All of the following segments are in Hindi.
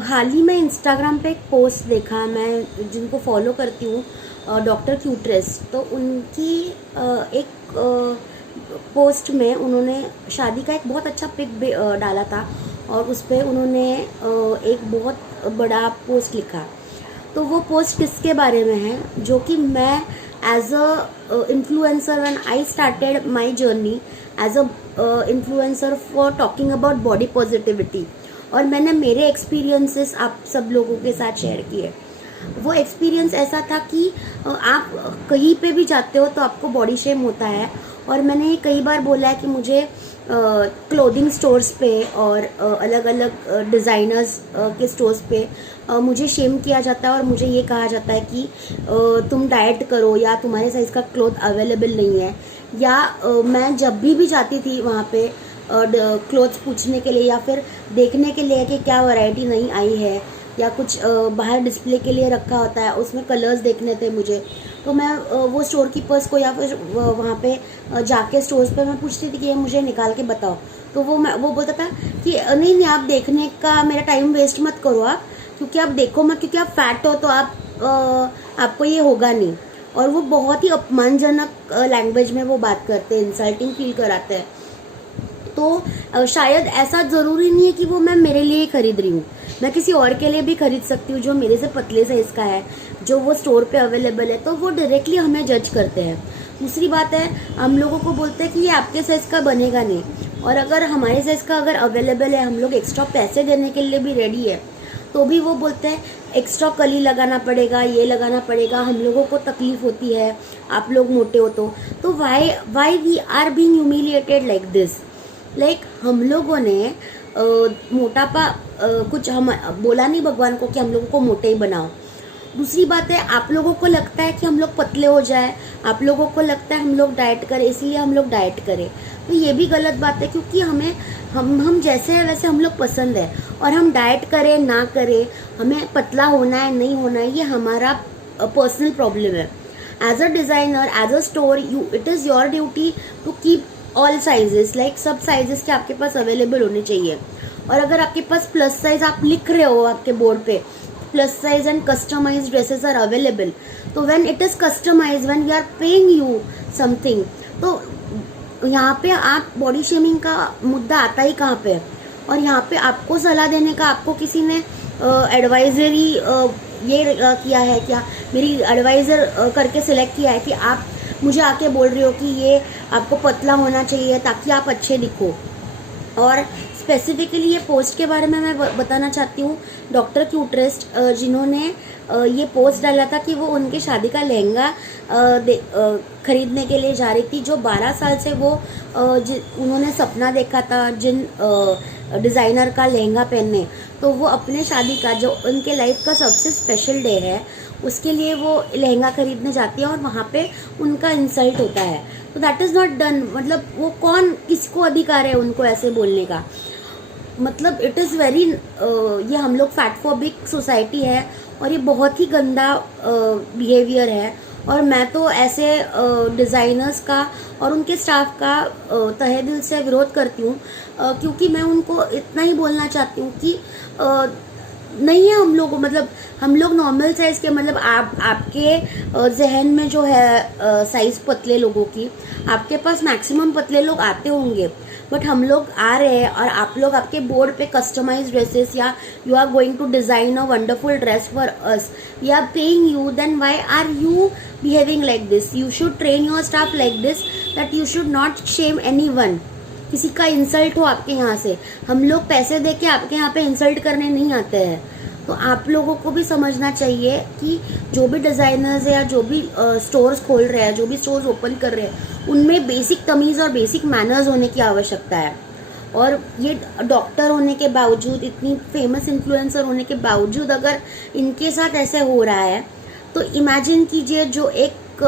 हाल ही में इंस्टाग्राम पे एक पोस्ट देखा, मैं जिनको फॉलो करती हूँ डॉक्टर क्यूट्रेस, तो उनकी एक पोस्ट में उन्होंने शादी का एक बहुत अच्छा पिक डाला था और उस पर उन्होंने एक बहुत बड़ा पोस्ट लिखा। तो वो पोस्ट किसके बारे में है, जो कि मैं as a influencer when I started my journey as a influencer for talking about body positivity, और मैंने मेरे एक्सपीरियंसेस आप सब लोगों के साथ शेयर किए। वो एक्सपीरियंस ऐसा था कि आप कहीं पे भी जाते हो तो आपको बॉडी शेम होता है, और मैंने ये कई बार बोला है कि मुझे क्लोथिंग स्टोर्स पे और अलग अलग डिज़ाइनर्स के स्टोर्स पे मुझे शेम किया जाता है और मुझे ये कहा जाता है कि तुम डाइट करो या तुम्हारे साइज़ का क्लोथ अवेलेबल नहीं है। या मैं जब भी जाती थी वहाँ पे क्लोथ्स पूछने के लिए या फिर देखने के लिए कि क्या वैरायटी नई आई है, या कुछ बाहर डिस्प्ले के लिए रखा होता है, उसमें कलर्स देखने थे मुझे, तो मैं वो स्टोर कीपर्स को या फिर वहाँ पे जाके स्टोर्स पे मैं पूछती थी कि ये मुझे निकाल के बताओ। तो वो बोलता था कि नहीं नहीं, आप देखने का मेरा टाइम वेस्ट मत करो आप, क्योंकि आप देखो मत, क्योंकि आप फैट हो तो आपको ये होगा नहीं। और वो बहुत ही अपमानजनक लैंग्वेज में वो बात करते हैं, इंसल्टिंग फील कराते हैं। तो शायद ऐसा ज़रूरी नहीं है कि वो मैं मेरे लिए ही खरीद रही हूँ, मैं किसी और के लिए भी खरीद सकती हूँ जो मेरे से पतले साइज़ का है, जो वो स्टोर पे अवेलेबल है। तो वो डायरेक्टली हमें जज करते हैं। दूसरी बात है, हम लोगों को बोलते हैं कि ये आपके साइज़ का बनेगा नहीं, और अगर हमारे साइज़ का अगर अवेलेबल है, हम लोग एक्स्ट्रा पैसे देने के लिए भी रेडी है, तो भी वो बोलते हैं एक्स्ट्रा कली लगाना पड़ेगा, ये लगाना पड़ेगा, हम लोगों को तकलीफ होती है, आप लोग मोटे हो तो why we are being humiliated like this. Like हम लोगों ने मोटापा कुछ हम बोला नहीं भगवान को कि हम लोगों को मोटे ही बनाओ। दूसरी बात है, आप लोगों को लगता है कि हम लोग पतले हो जाए, आप लोगों को लगता है हम लोग डाइट करें, इसलिए हम लोग डाइट करें। तो ये भी गलत बात है, क्योंकि हम जैसे हैं वैसे हम लोग पसंद है, और हम डाइट करें ना करें, हमें पतला होना है नहीं होना है, ये हमारा पर्सनल प्रॉब्लम है। As a designer, as a store, it is your duty to keep all sizes, like सब साइजेस के आपके पास अवेलेबल होने चाहिए। और अगर आपके पास प्लस साइज आप लिख रहे हो आपके बोर्ड पे, plus size and customised dresses are available, तो when it is customised, when we are paying you something, तो यहाँ पे आप बॉडी शेमिंग का मुद्दा आता ही कहाँ पे है। और यहाँ पे आपको सलाह देने का आपको किसी ने एडवाइजरी ये किया है क्या, मेरी एडवाइज़र करके सिलेक्ट किया है कि आप मुझे आके बोल रहे हो कि ये आपको पतला होना चाहिए ताकि आप अच्छे दिखो। और स्पेसिफिकली ये पोस्ट के बारे में मैं बताना चाहती हूँ, डॉक्टर क्यूट्रेस्ट जिन्होंने ये पोस्ट डाला था कि वो उनके शादी का लहंगा खरीदने के लिए जा रही थी, जो 12 साल से वो उन्होंने सपना देखा था जिन डिज़ाइनर का लहंगा पहनने। तो वो अपने शादी का जो उनके लाइफ का सबसे स्पेशल डे है, उसके लिए वो लहंगा खरीदने जाती है और वहाँ पे उनका इंसल्ट होता है। तो दैट इज़ नॉट डन। मतलब वो कौन, किसको अधिकार है उनको ऐसे बोलने का? मतलब इट इज़ वेरी ये हम लोग फैटफोबिक सोसाइटी है और ये बहुत ही गंदा बिहेवियर है। और मैं तो ऐसे डिज़ाइनर्स का और उनके स्टाफ का तहे दिल से विरोध करती हूँ, क्योंकि मैं उनको इतना ही बोलना चाहती हूँ कि नहीं है हम लोग, मतलब हम लोग नॉर्मल साइज़ के, मतलब आपके जहन में जो है साइज़ पतले लोगों की, आपके पास मैक्सिमम पतले लोग आते होंगे, बट हम लोग आ रहे हैं और आप लोग आपके बोर्ड पे कस्टमाइज ड्रेसेस या you are going to design a wonderful dress for us, we are paying you, then why are you behaving like this? You should train your staff like this that you should not shame anyone. किसी का इंसल्ट हो आपके यहाँ से, हम लोग पैसे दे के आपके यहाँ पे इंसल्ट करने नहीं आते हैं। तो आप लोगों को भी समझना चाहिए कि जो भी डिज़ाइनर्स है या जो भी स्टोर्स खोल रहे हैं, जो भी स्टोर्स ओपन कर रहे हैं, उनमें बेसिक तमीज़ और बेसिक मैनर्स होने की आवश्यकता है। और ये डॉक्टर होने के बावजूद, इतनी फेमस इन्फ्लुएंसर होने के बावजूद अगर इनके साथ ऐसे हो रहा है, तो इमेजिन कीजिए जो एक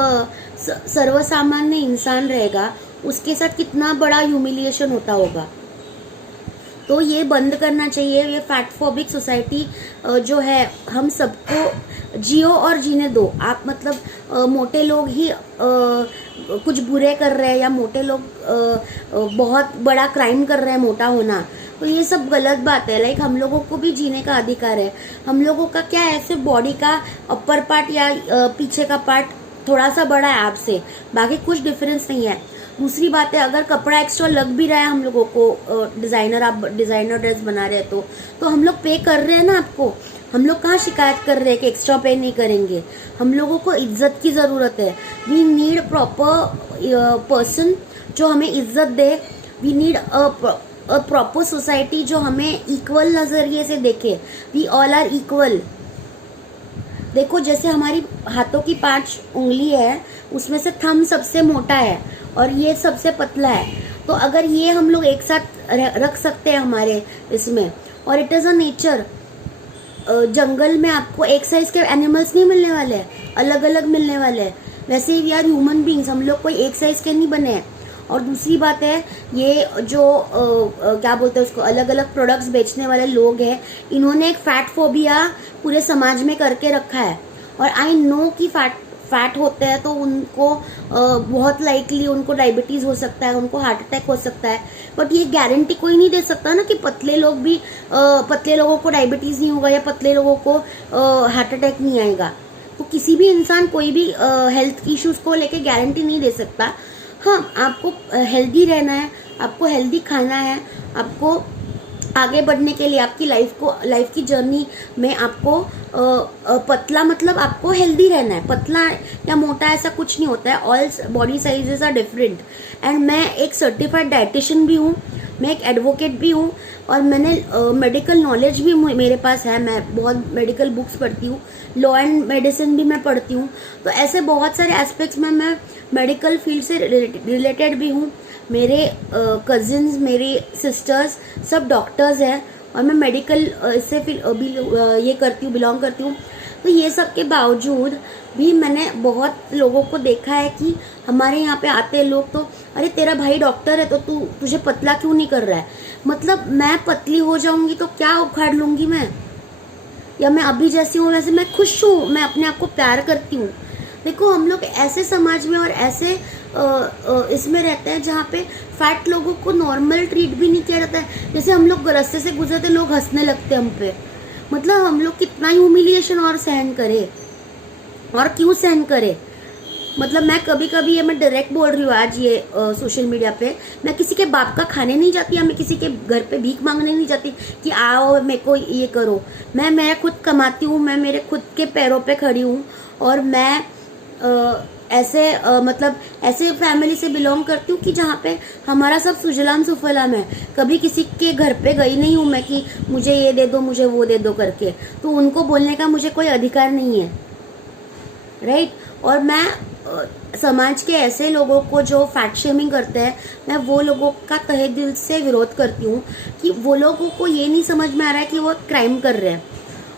सर्वसामान्य इंसान रहेगा उसके साथ कितना बड़ा ह्यूमिलिएशन होता होगा। तो ये बंद करना चाहिए। ये फैटफोबिक सोसाइटी जो है, हम सबको जियो और जीने दो। आप मतलब मोटे लोग ही कुछ बुरे कर रहे हैं या मोटे लोग बहुत बड़ा क्राइम कर रहे हैं मोटा होना, तो ये सब गलत बात है। लाइक हम लोगों को भी जीने का अधिकार है। हम लोगों का क्या है, सिर्फ बॉडी का अपर पार्ट या पीछे का पार्ट थोड़ा सा बड़ा है आपसे, बाकी कुछ डिफरेंस नहीं है। दूसरी बात है, अगर कपड़ा एक्स्ट्रा लग भी रहा है हम लोगों को, आप डिज़ाइनर ड्रेस बना रहे हैं तो हम लोग पे कर रहे हैं ना आपको। हम लोग कहाँ शिकायत कर रहे हैं कि एक्स्ट्रा पे नहीं करेंगे। हम लोगों को इज्जत की ज़रूरत है। वी नीड प्रॉपर पर्सन जो हमें इज्जत दे। We need a proper society जो हमें इक्वल नज़रिए से देखे। We all are equal. देखो, जैसे हमारी हाथों की 5 उंगली है, उसमें से थंब सबसे मोटा है और ये सबसे पतला है। तो अगर ये हम लोग एक साथ रख सकते हैं हमारे इसमें, और इट इज़ अ नेचर। जंगल में आपको एक साइज के एनिमल्स नहीं मिलने वाले हैं, अलग अलग मिलने वाले हैं। वैसे ही वी आर ह्यूमन बींग्स, हम लोग कोई एक साइज के नहीं बने हैं। और दूसरी बात है, ये जो क्या बोलते हैं उसको, अलग अलग प्रोडक्ट्स बेचने वाले लोग हैं, इन्होंने एक फैट फोबिया पूरे समाज में करके रखा है। और आई नो कि फैट होते हैं तो उनको बहुत लाइकली उनको डायबिटीज़ हो सकता है, उनको हार्ट अटैक हो सकता है। बट ये गारंटी कोई नहीं दे सकता ना कि पतले लोगों को डायबिटीज़ नहीं होगा या पतले लोगों को हार्ट अटैक नहीं आएगा। तो किसी भी इंसान कोई भी हेल्थ इश्यूज को लेके गारंटी नहीं दे सकता। हाँ, आपको हेल्दी रहना है, आपको हेल्दी खाना है, आपको आगे बढ़ने के लिए आपकी लाइफ की जर्नी में आपको पतला मतलब आपको हेल्दी रहना है। पतला या मोटा ऐसा कुछ नहीं होता है। All body sizes are different. And मैं एक सर्टिफाइड डाइटिशियन भी हूँ, मैं एक एडवोकेट भी हूँ, और मैंने मेडिकल नॉलेज भी मेरे पास है। मैं बहुत मेडिकल बुक्स पढ़ती हूँ, लॉ एंड मेडिसिन भी मैं पढ़ती हूँ। तो ऐसे बहुत सारे एस्पेक्ट्स में मैं मेडिकल फील्ड से रिलेटेड भी हूँ। मेरे कजिन्स, मेरी सिस्टर्स सब डॉक्टर्स हैं, और मैं मेडिकल इससे फिर ये करती हूँ, बिलोंग करती हूँ। तो ये सब के बावजूद भी मैंने बहुत लोगों को देखा है कि हमारे यहाँ पे आते हैं लोग, तो अरे तेरा भाई डॉक्टर है तो तुझे पतला क्यों नहीं कर रहा है। मतलब मैं पतली हो जाऊंगी तो क्या उखाड़ लूंगी मैं, या मैं अभी जैसी हूँ वैसे मैं खुश हूँ, मैं अपने आप को प्यार करती हूँ। देखो, हम लोग ऐसे समाज में और ऐसे इसमें रहते हैं जहाँ पे फैट लोगों को नॉर्मल ट्रीट भी नहीं किया जाता है। जैसे हम लोग रास्ते से गुजरते लोग हंसने लगते हैं हम पे। मतलब हम लोग कितना ह्यूमिलिएशन और सहन करे, और क्यों सहन करे। मतलब मैं कभी कभी ये मैं डायरेक्ट बोल रही हूँ आज ये सोशल मीडिया पे, मैं किसी के बाप का खाने नहीं जाती, या मैं किसी के घर पे भीख मांगने नहीं जाती कि आओ मेरे को ये करो। मैं खुद कमाती हूँ, मैं मेरे खुद के पैरों पे खड़ी हूँ, और मैं मतलब ऐसे फैमिली से बिलोंग करती हूँ कि जहाँ पे हमारा सब सुजलाम सुफलाम है। कभी किसी के घर पे गई नहीं हूँ मैं कि मुझे ये दे दो, मुझे वो दे दो करके। तो उनको बोलने का मुझे कोई अधिकार नहीं है, राइट। और मैं समाज के ऐसे लोगों को जो फैट शेमिंग करते हैं, मैं वो लोगों का तहे दिल से विरोध करती हूँ कि वो लोगों को ये नहीं समझ में आ रहा है कि वो क्राइम कर रहे हैं।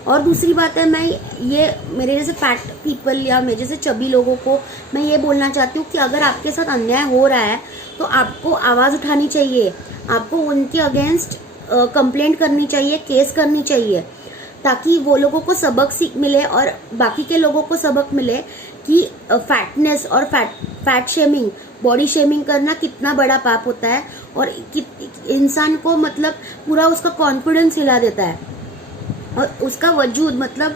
और दूसरी बात है, मैं ये मेरे जैसे फैट पीपल या मेरे जैसे चबी लोगों को मैं ये बोलना चाहती हूँ कि अगर आपके साथ अन्याय हो रहा है तो आपको आवाज़ उठानी चाहिए, आपको उनके अगेंस्ट कंप्लेंट करनी चाहिए, केस करनी चाहिए, ताकि वो लोगों को सबक सीख मिले और बाकी के लोगों को सबक मिले कि फैटनेस और फैट शेमिंग, बॉडी शेमिंग करना कितना बड़ा पाप होता है, और इंसान को मतलब पूरा उसका कॉन्फिडेंस हिला देता है और उसका वजूद। मतलब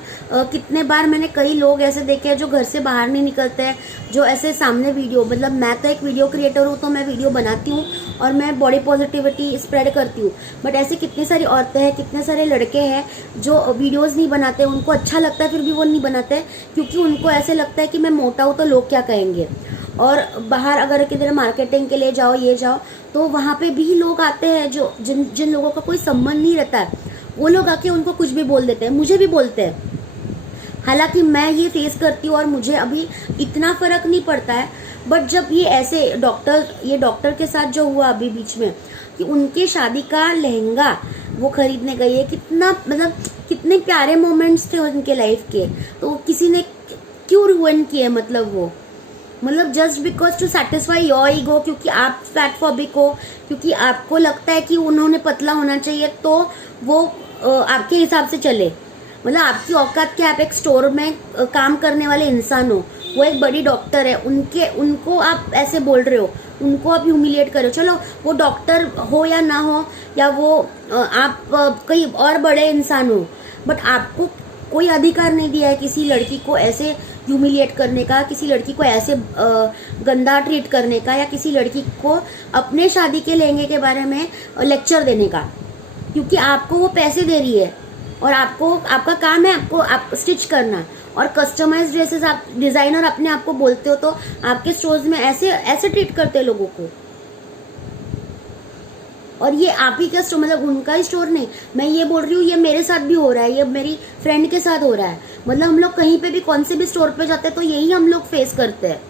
कितने बार मैंने कई लोग ऐसे देखे हैं जो घर से बाहर नहीं निकलते हैं, जो ऐसे सामने वीडियो, मतलब मैं तो एक वीडियो क्रिएटर हूँ तो मैं वीडियो बनाती हूँ और मैं बॉडी पॉजिटिविटी स्प्रेड करती हूँ। बट ऐसे कितनी सारी औरतें हैं, कितने सारे लड़के हैं जो वीडियोज़ नहीं बनाते, उनको अच्छा लगता है फिर भी वो नहीं बनाते, क्योंकि उनको ऐसे लगता है कि मैं मोटा हूँ तो लोग क्या कहेंगे। और बाहर अगर किधर मार्केटिंग के लिए जाओ, ये जाओ, तो वहाँ पे भी लोग आते हैं जो जिन लोगों का कोई संबंध नहीं रहता है, वो लोग आके उनको कुछ भी बोल देते हैं, मुझे भी बोलते हैं। हालांकि मैं ये फेस करती हूँ और मुझे अभी इतना फर्क नहीं पड़ता है। बट जब ये ऐसे डॉक्टर के साथ जो हुआ अभी बीच में कि उनके शादी का लहंगा वो खरीदने गई है, कितना मतलब कितने प्यारे मोमेंट्स थे उनके लाइफ के, तो किसी ने क्यों रुइन किए। मतलब just because to satisfy your ego, क्योंकि आप फैट फॉबिक हो, क्योंकि आपको लगता है कि उन्होंने पतला होना चाहिए तो वो आपके हिसाब से चले। मतलब आपकी औकात क्या, आप एक स्टोर में काम करने वाले इंसान हो, वो एक बड़ी डॉक्टर है, उनको आप ऐसे बोल रहे हो, उनको आप ह्यूमिलिएट करो। चलो वो डॉक्टर हो या ना हो, या वो आप कई और बड़े इंसान हो, बट आपको कोई अधिकार नहीं दिया है किसी लड़की को ऐसे ह्यूमिलिएट करने का, किसी लड़की को ऐसे गंदा ट्रीट करने का, या किसी लड़की को अपने शादी के लहंगे के बारे में लेक्चर देने का, क्योंकि आपको वो पैसे दे रही है और आपको, आपका काम है आपको आप स्टिच करना, और कस्टमाइज ड्रेसेस आप डिजाइनर अपने आप को बोलते हो, तो आपके स्टोर्स में ऐसे ऐसे ट्रीट करते हैं लोगों को। और ये आप ही का स्टोर, मतलब उनका ही स्टोर नहीं, मैं ये बोल रही हूँ, ये मेरे साथ भी हो रहा है, ये मेरी फ्रेंड के साथ हो रहा है। मतलब हम लोग कहीं पे भी कौन से भी स्टोर पे जाते हैं तो यही हम लोग फेस करते हैं।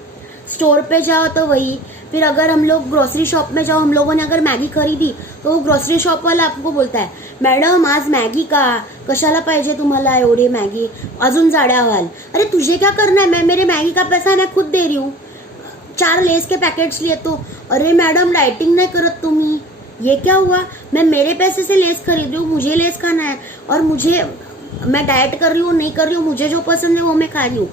स्टोर पे जाओ तो वही, फिर अगर हम लोग ग्रोसरी शॉप में जाओ, हम लोगों ने अगर मैगी खरीदी तो वो ग्रोसरी शॉप वाला आपको बोलता है, मॅडम आज मॅगी का कशाला पाहिजे तुम्हाला एवढी मॅगी, अजून जाड्या व्हाल। अरे तुझे क्या करना है, मैं मेरे मैगी का पैसा मैं खुद दे रही हूँ। 4 लेस के पैकेट्स लिए तो अरे मैडम डाइटिंग नहीं करत तुम्ही, ये क्या हुआ, मैं मेरे पैसे से लेस खरीद रही हूँ, मुझे लेस खाना है, और मुझे, मैं डाइट कर रही हूँ नहीं कर रही हूँ, मुझे जो पसंद है वो मैं खा रही हूँ।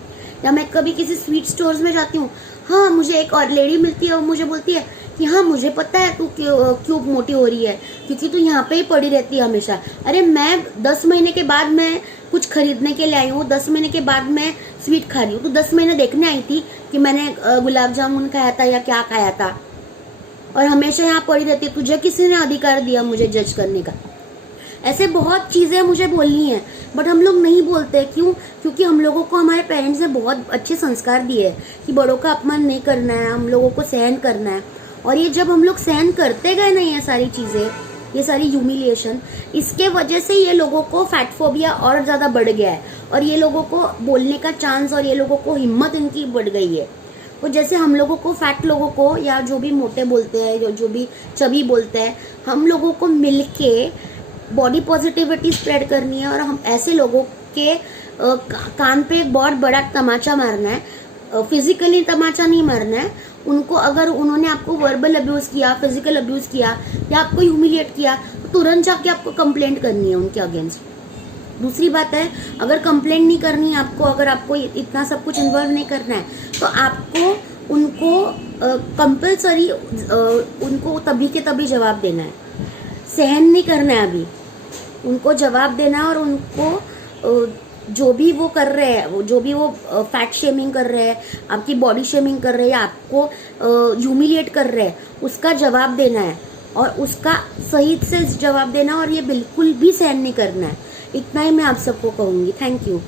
या मैं कभी किसी स्वीट स्टोर्स में जाती हूँ, हाँ मुझे एक और लेडी मिलती है, वो मुझे बोलती है कि हाँ मुझे पता है तू क्यों मोटी हो रही है, क्योंकि तू यहाँ पे ही पड़ी रहती है हमेशा। अरे मैं 10 महीने के बाद मैं कुछ खरीदने के लिए आई हूँ, 10 महीने के बाद मैं स्वीट खा रही हूँ, तो 10 महीने देखने आई थी कि मैंने गुलाब जामुन खाया था या क्या खाया था, और हमेशा यहाँ पड़ी रहती है। तुझे किसी ने अधिकार दिया मुझे जज करने का? ऐसे बहुत चीजें मुझे बोलनी है, बट हम लोग नहीं बोलते। क्यों? क्योंकि हम लोगों को हमारे पेरेंट्स ने बहुत अच्छे संस्कार दिए कि बड़ों का अपमान नहीं करना है, हम लोगों को सहन करना है। और ये जब हम लोग सहन करते गए ना ये सारी चीजें, ये सारी ह्यूमिलिएशन, इसके वजह से ये लोगों को फैट फोबिया और ज्यादा बढ़ गया है, और ये लोगों को बोलने का चांस और ये लोगों को हिम्मत इनकी बढ़ गई है। तो जैसे हम लोगों को, फैट लोगों को, या जो भी मोटे बोलते हैं, जो भी चबी बोलते हैं, हम लोगों को मिलके बॉडी पॉजिटिविटी स्प्रेड करनी है, और हम ऐसे लोगों के कान पे एक बहुत बड़ा तमाचा मारना है। फिजिकली तमाचा नहीं मारना है उनको। अगर उन्होंने आपको वर्बल अब्यूज किया, फिजिकल अब्यूज किया, या आपको ह्यूमिलिएट किया, तो तुरंत जाके आपको कंप्लेंट करनी है उनके अगेंस्ट। दूसरी बात है, अगर कंप्लेंट नहीं करनी है आपको, अगर आपको इतना सब कुछ इन्वॉल्व नहीं करना है, तो आपको उनको कंपल्सरी उनको तभी के तभी जवाब देना है, सहन नहीं करना है अभी, उनको जवाब देना है। और उनको जो भी वो कर रहे हैं, जो भी वो फैट शेमिंग कर रहे हैं, आपकी बॉडी शेमिंग कर रहे हैं, आपको ह्यूमिलिएट कर रहे हैं, उसका जवाब देना है, और उसका सही से जवाब देना, और ये बिल्कुल भी सहन नहीं करना है। इतना ही मैं आप सबको कहूँगी। Thank you.